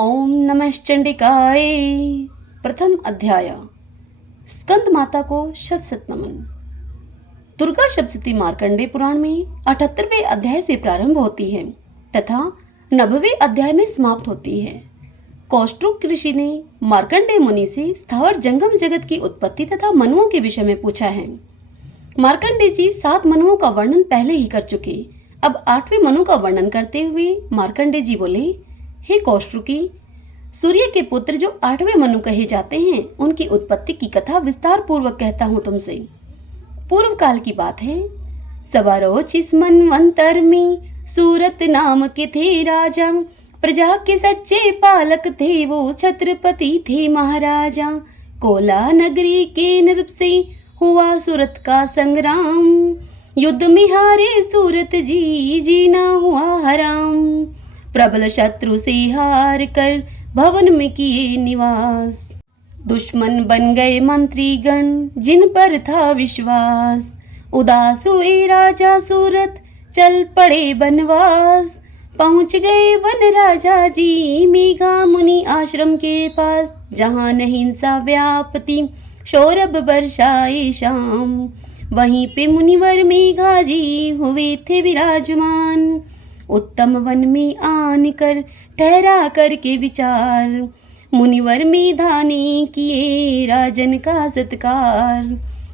ओम नमश्चंडिकाय। प्रथम अध्याय। स्कंद माता को शत शत नमन। दुर्गा सप्तशती मार्कंडेय पुराण में 78वें अध्याय से प्रारंभ होती है तथा 90वें अध्याय में समाप्त होती है। कौष्टुक ऋषि ने मार्कंडेय मुनि से स्थावर जंगम जगत की उत्पत्ति तथा मनुओं के विषय में पूछा है। मार्कंडेय जी 7 मनुओं का वर्णन पहले ही कर चुके। अब 8वें मनु का वर्णन करते हुए मार्कंडेय जी बोले, हे कौष्टुकी, सूर्य के पुत्र जो 8वें मनु कहे जाते हैं उनकी उत्पत्ति की कथा विस्तार पूर्वक कहता हूँ तुमसे। पूर्व काल की बात है। सवारो चिस मनवंतर में सूरत नाम के थे राजा, प्रजा के सच्चे पालक थे वो, छत्रपति थे महाराजा। कोला नगरी के नृप से हुआ सूरत का संग्राम, युद्ध में हारे सूरत जी, जीना हुआ हराम। प्रबल शत्रु से हार कर भवन में किए निवास, दुश्मन बन गए मंत्री गण जिन पर था विश्वास। उदास हुए राजा सूरत, चल पड़े बनवास। पहुंच गए वन राजा जी, मेघा मुनि आश्रम के पास। जहां न हिंसा व्यापती, शौरभ बरसाए शाम, वहीं पे मुनिवर मेघा जी हुए थे विराजमान। उत्तम वन में आन कर ठहरा करके विचार, मुनिवर मेधा ने किए राजन का सत्कार।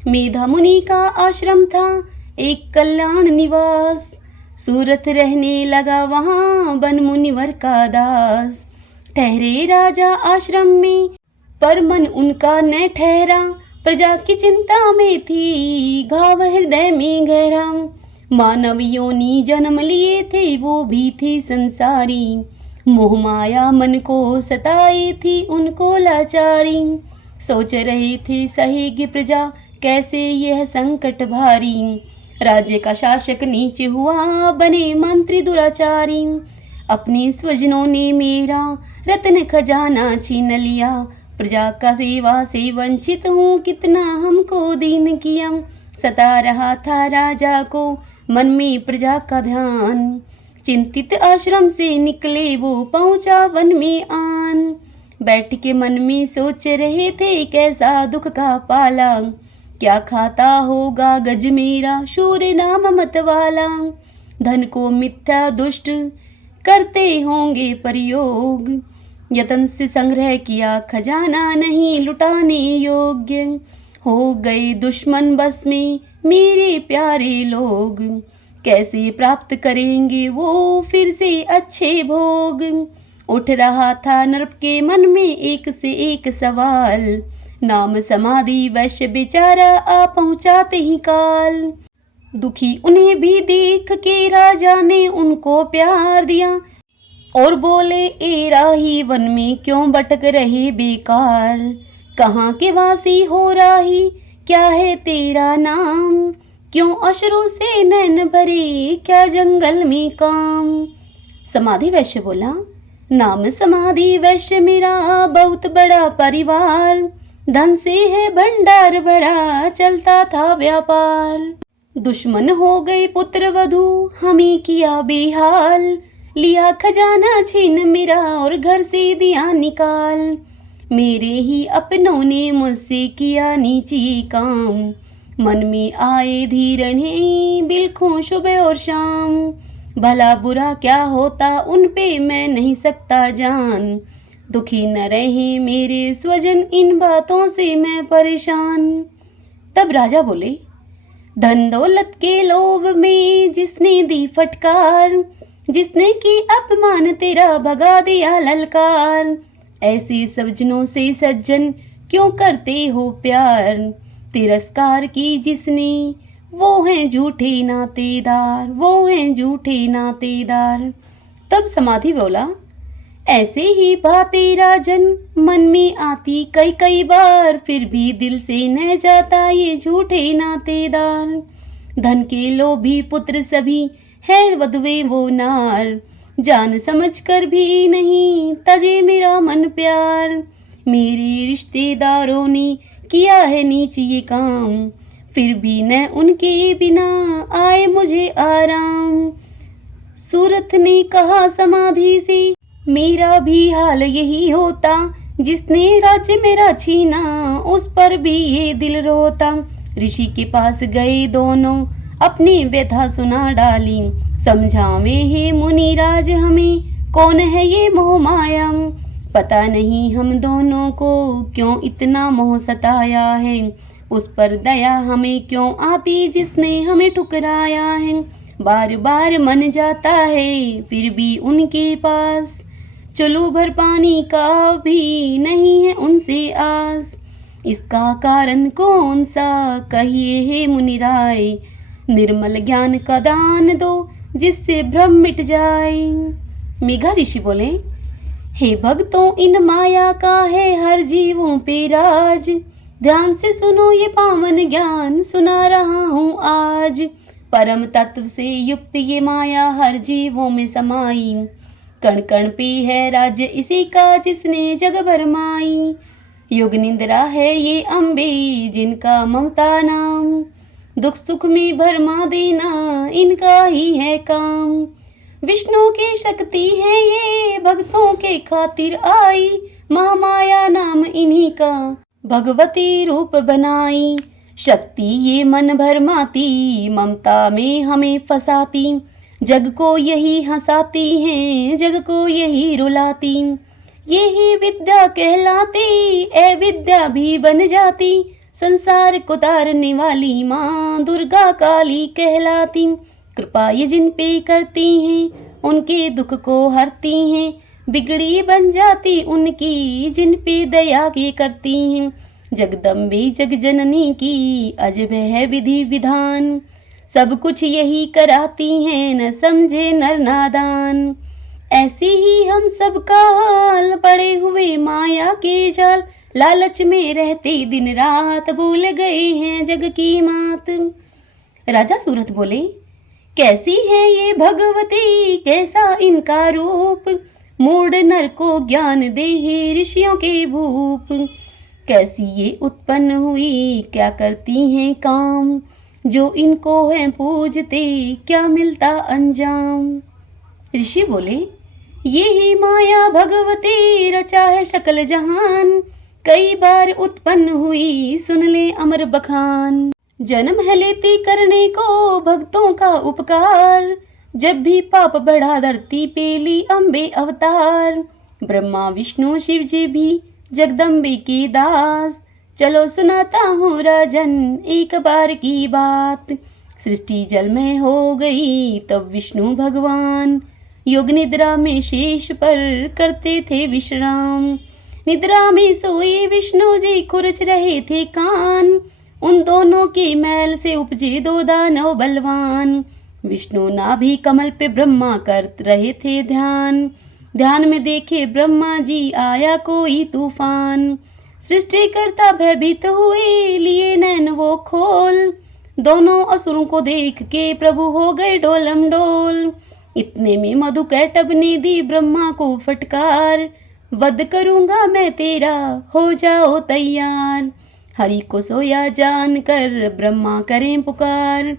मेधा मुनि का आश्रम था एक कल्याण निवास, सूरत रहने लगा वहाँ बन मुनिवर का दास। ठहरे राजा आश्रम में पर मन उनका न ठहरा, प्रजा की चिंता में थी घाव हृदय में गहरा। मानव योनि जन्म लिए थे वो भी थे संसारी, मोह माया मन को सताए थी उनको लाचारी। सोच रहे थे सहेगी प्रजा कैसे यह संकट भारी, राज्य का शासक नीच हुआ बने मंत्री दुराचारी। अपने स्वजनों ने मेरा रत्न खजाना छीन लिया, प्रजा का सेवा से वंचित हूँ कितना हमको दीन किया। सता रहा था राजा को मन में प्रजा का ध्यान, चिंतित आश्रम से निकले वो पहुंचा वन में आन। बैठ के मन में सोच रहे थे कैसा दुख का पाला, क्या खाता होगा गज मेरा शूर नाम मत वाला। धन को मिथ्या दुष्ट करते होंगे प्रयोग, यतन से संग्रह किया खजाना नहीं लुटाने योग्य। हो गए दुश्मन बस में मेरे प्यारे लोग, कैसे प्राप्त करेंगे वो फिर से अच्छे भोग। उठ रहा था नृप के मन में एक से एक सवाल, नाम समाधि वैश्य बेचारा आ पहुँचाते ही काल। दुखी उन्हें भी देख के राजा ने उनको प्यार दिया, और बोले ए राही वन में क्यों भटक रहे बेकार। कहाँ के वासी हो राही, क्या है तेरा नाम, क्यों अश्रु से नैन भरे, क्या जंगल में काम। समाधि वैश्य बोला, नाम समाधि वैश्य मेरा बहुत बड़ा परिवार, धन से है भंडार भरा चलता था व्यापार। दुश्मन हो गए पुत्र वधू हमें किया बेहाल, लिया खजाना छीन मेरा और घर से दिया निकाल। मेरे ही अपनों ने मुझसे किया नीची काम, मन में आए धीर नहीं बिल्खों सुबह और शाम। भला बुरा क्या होता उन पे मैं नहीं सकता जान, दुखी न रहे मेरे स्वजन इन बातों से मैं परेशान। तब राजा बोले, धन दौलत के लोभ में जिसने दी फटकार, जिसने की अपमान तेरा भगा दिया ललकार। ऐसे सज्जनों से सज्जन क्यों करते हो प्यार, तिरस्कार की जिसने वो हैं झूठे नातेदार, वो हैं झूठे नातेदार। तब समाधि बोला, ऐसे ही बातें राजन मन में आती कई कई बार, फिर भी दिल से न जाता ये झूठे नातेदार। धन के लोभी पुत्र सभी है वधवे वो नार, जान समझ कर भी नहीं तजे मेरा मन प्यार। मेरे रिश्तेदारों ने किया है नीच ये काम, फिर भी न उनके बिना आए मुझे आराम। सूरत ने कहा समाधि से, मेरा भी हाल यही होता, जिसने राज्य मेरा छीना उस पर भी ये दिल रोता। ऋषि के पास गए दोनों, अपनी व्यथा सुना डाली। समझावे हे मुनिराज हमें, कौन है ये मोह माया। पता नहीं हम दोनों को क्यों इतना मोह सताया है। उस पर दया हमें क्यों आती जिसने हमें ठुकराया है। बार बार मन जाता है फिर भी उनके पास, चलो भर पानी का भी नहीं है उनसे आस। इसका कारण कौन सा कहिए हे मुनिराय, निर्मल ज्ञान का दान दो जिससे भ्रम मिट जाए। मेघा ऋषि बोले, हे भक्तों इन माया का है हर जीवों पे राज। ध्यान से सुनो ये पावन ज्ञान सुना रहा हूँ आज। परम तत्व से युक्त ये माया हर जीवों में समाई। कण कण पे है राज्य इसी का जिसने जग भरमाई। युग निंद्रा है ये अम्बे जिनका ममता नाम। दुख सुख में भरमा देना इनका ही है काम। विष्णु की शक्ति है ये भक्तों के खातिर आई। महामाया नाम इन्हीं का भगवती रूप बनाई। शक्ति ये मन भरमाती, ममता में हमें फंसाती। जग को यही हंसाती हैं, जग को यही रुलाती। यही विद्या कहलाती, ए विद्या भी बन जाती। संसार को तारने वाली माँ दुर्गा काली कहलाती। कृपा ये जिन पे करती हैं, उनके दुख को हरती हैं। बिगड़ी बन जाती उनकी जिन पे दया के करती हैं। जगदम्बे जग जननी की अजब है विधि विधान। सब कुछ यही कराती हैं, न समझे नर नादान। ऐसी ही हम सब का हाल, पड़े हुए माया के जाल। लालच में रहते दिन रात, भूल गए हैं जग की मात। राजा सूरत बोले, कैसी है ये भगवती, कैसा इनका रूप। मूढ़ नर को ज्ञान दे हे ऋषियों के भूप। कैसी ये उत्पन्न हुई, क्या करती हैं काम। जो इनको है पूजते, क्या मिलता अंजाम। ऋषि बोले, ये ही माया भगवती, रचा है शकल जहान। कई बार उत्पन्न हुई, सुन ले अमर बखान। जन्म है लेती करने को भक्तों का उपकार। जब भी पाप बढ़ा धरती पे ली अम्बे अवतार। ब्रह्मा विष्णु शिव जी भी जगदम्बे के दास। चलो सुनाता हूँ राजन एक बार की बात। सृष्टि जल में हो गई तब विष्णु भगवान। योग निद्रा में शेष पर करते थे विश्राम। निद्रा में सोए विष्णु जी खुरच रहे थे कान। उन दोनों के मैल से उपजे दो दानव बलवान। विष्णु नाभि कमल पे ब्रह्मा कर रहे थे ध्यान। ध्यान में देखे ब्रह्मा जी आया कोई तूफान। सृष्टि करता भयभीत हुए, लिए नैन वो खोल। दोनों असुरों को देख के प्रभु हो गए डोलम डोल। इतने में मधुकैटभ ने दी ब्रह्मा को फटकार। वध करूंगा मैं तेरा, हो जाओ तैयार। हरि को सोया जान कर ब्रह्मा करें पुकार।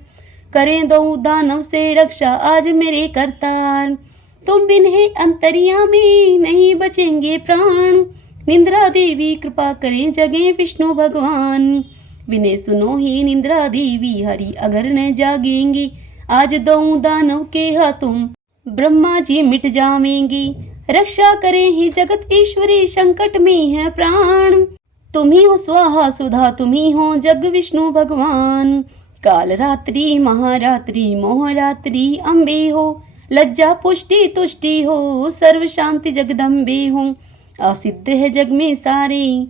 करें दो दानव से रक्षा आज मेरे करतार। तुम बिन्हे अंतर्यामी नहीं बचेंगे प्राण। निंद्रा देवी कृपा करें जगे विष्णु भगवान। विनय सुनो ही निंद्रा देवी, हरि अगर न जागेंगी। आज दो दानव के हाथों ब्रह्मा जी मिट जावेंगे। रक्षा करें ही जगत ईश्वरी, संकट में है प्राण। तुम ही हो स्वाहा सुधा, तुम ही हो जग विष्णु भगवान। काल रात्रि महारात्रि मोहरात्रि अम्बे हो। लज्जा पुष्टि तुष्टि हो, सर्व शांति जगदम्बे हो। असिद्ध है जग में सारे,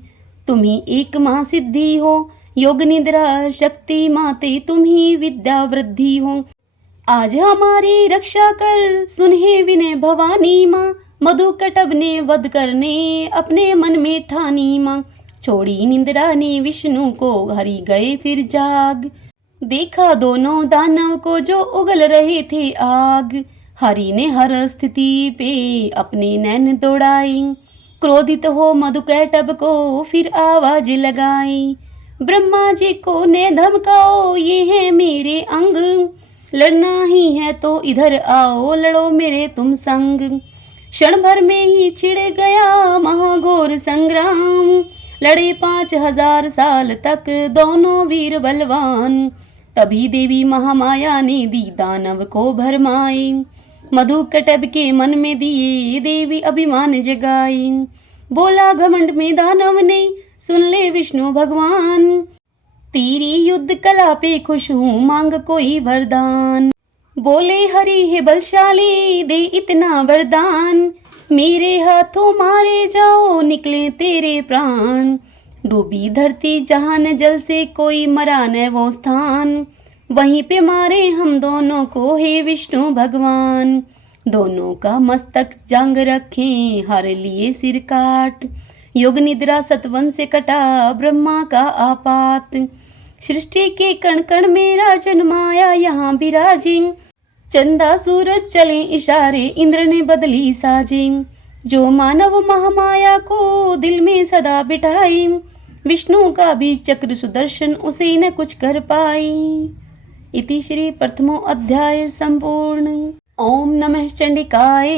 तुम ही एक माँ सिद्धि हो। योग निद्रा शक्ति माते, तुम ही विद्या वृद्धि हो। आज हमारी रक्षा कर, सुनहे विनय भवानी माँ। मधुकैटभ ने वध करने अपने मन में ठानी माँ। छोड़ी निंद्रा ने विष्णु को, हरि गए फिर जाग। देखा दोनों दानव को जो उगल रहे थे आग। हरि ने हर स्थिति पे अपने नैन दौड़ाई। क्रोधित हो मधुकैटभ को फिर आवाज लगाई। ब्रह्मा जी को ने धमकाओ, ये है मेरे अंग। लड़ना ही है तो इधर आओ, लड़ो मेरे तुम संग। क्षण भर में ही छिड़ गया महाघोर संग्राम। लड़े 5000 साल तक दोनों वीर बलवान। तभी देवी महामाया ने दी दानव को भरमाई। मधु कटब के मन में दिए देवी अभिमान जगाई। बोला घमंड में दानव ने, सुन ले विष्णु भगवान। तेरी युद्ध कला पे खुश हूँ, मांग कोई वरदान। बोले हरि है बलशाली, दे इतना वरदान। मेरे हाथों मारे जाओ, निकले तेरे प्राण। डूबी धरती जहान जल से, कोई मरा न वो स्थान। वहीं पे मारे हम दोनों को, हे विष्णु भगवान। दोनों का मस्तक जांग रखें, हर लिए सिर काट। योग निद्रा सतवन से कटा, ब्रह्मा का आपात। सृष्टि के कण कण में राजन माया यहाँ विराजी। चंदा सूरज चले इशारे, इंद्र ने बदली साजी। जो मानव महामाया को दिल में सदा बिठाई। विष्णु का भी चक्र सुदर्शन, उसे न कुछ कर पाई। इति श्री प्रथमो अध्याय संपूर्ण। ओम नमः चंडिकाय।